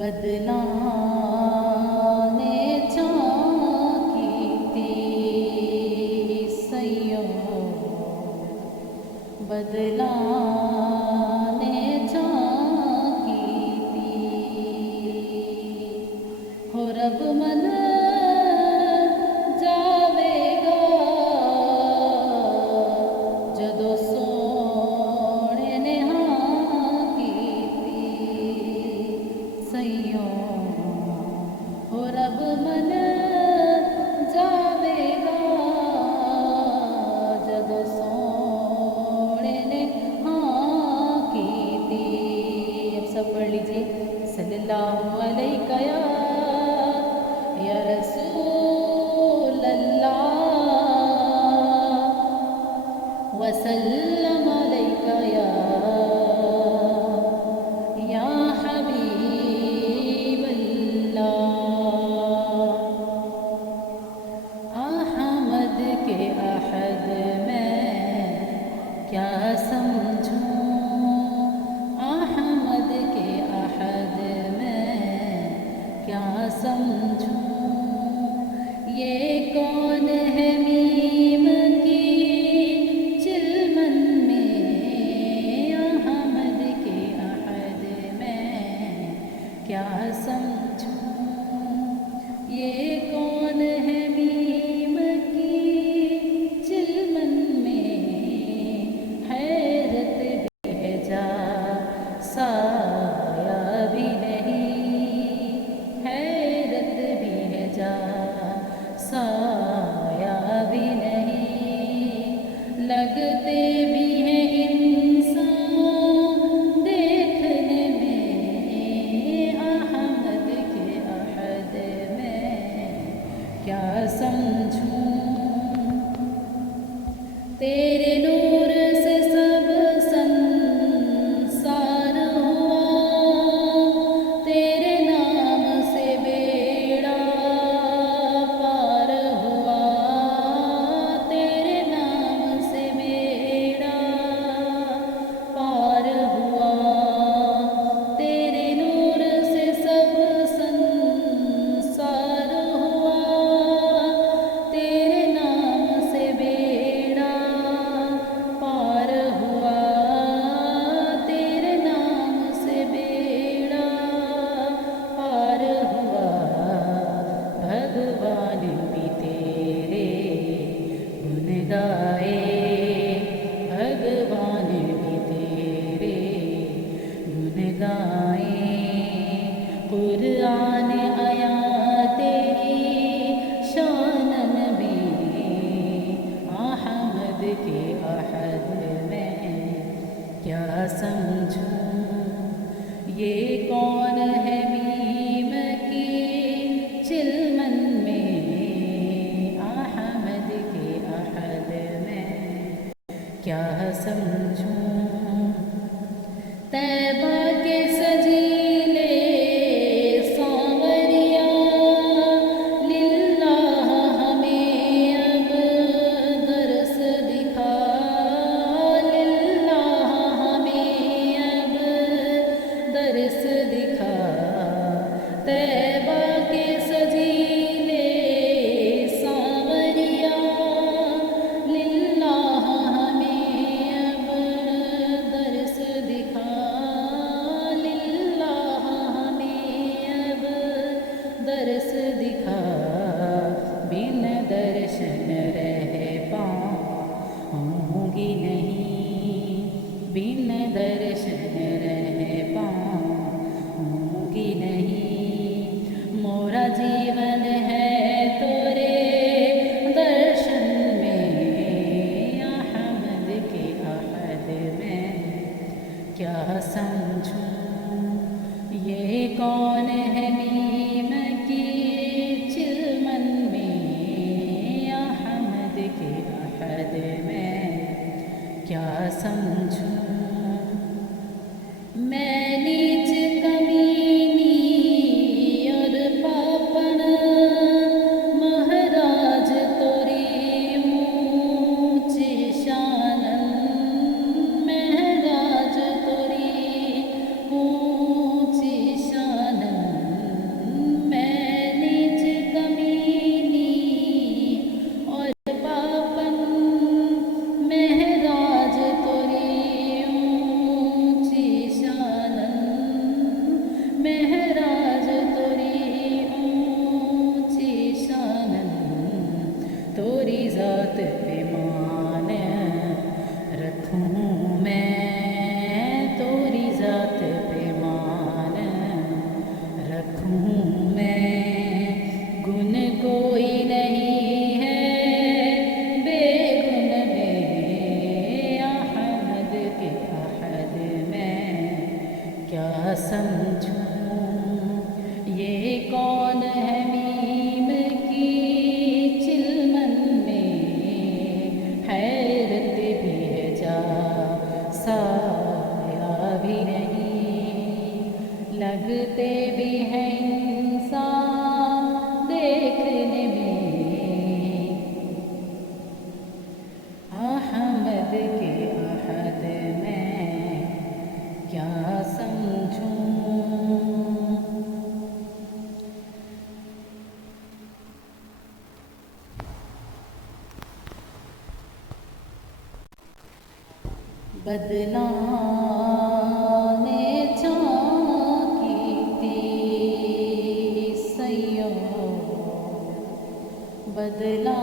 बदलाने झांकी थी सैयों, बदलाने झांकी थी। हो रब मन जावेगा जदों सोने ने हाँ की थी सैयों। हो रब मन जावेगा जदों सोने ने हाँ की थी। अब सब पढ़ लीजिए। सल्लल्लाहु अलैका या रसूल अल्लाह वसल्लम अलैका या हबीब अल्लाह। अहमद के अहद में क्या समझूं, अहमद के अहद में क्या समझूं। ये कौन है मीम की चिलमन में, अहमद के अहद में क्या समझूं। ये कौन है मीम की चिलमन में, हैरत बेजा साया भी नहीं, हैरत बेजा साया भी नहीं। लगते भी हैं इंसान देखने में, अहमद के अहद में क्या समझूं। तेरे नूर से सब संसार हुआ, तेरे नाम से बेड़ा पार हुआ, तेरे नाम से बेड़ा पार हुआ। तेरे नूर से सब संसार हुआ, तेरे नाम से बेड़ा पार हुआ, तेरे नाम से बेड़ा पार हुआ। भगवान भी तेरे गुन गाए, भगवान भी तेरे गुन गाए। कुरान आया तेरी शानन में, अहमद के अहद में क्या समझूं। ये कौन है मीम की चिलमन में, अहमद के अहद में क्या समझूं। तैबा के सजीले सांवरिया, लिल्लाह हमें अब दरस दिखा, लिल्लाह हमें अब दरस दिखा। तैबा के सजीले सांवरिया, लिल्लाह हमें अब दरस दिखा, लिल्लाह हमें अब दरस दिखा। बिन दर्शन रह पाऊंगी नहीं, बिन दर्शन रह समझूं ये कौन है मीम की चिलमन में हैरत भी है जा साया भी नहीं लगते भी हैं इंसान देखने में अहमद के अहद में क्या समझूं। बदलाने झांकी थी सैयों बदला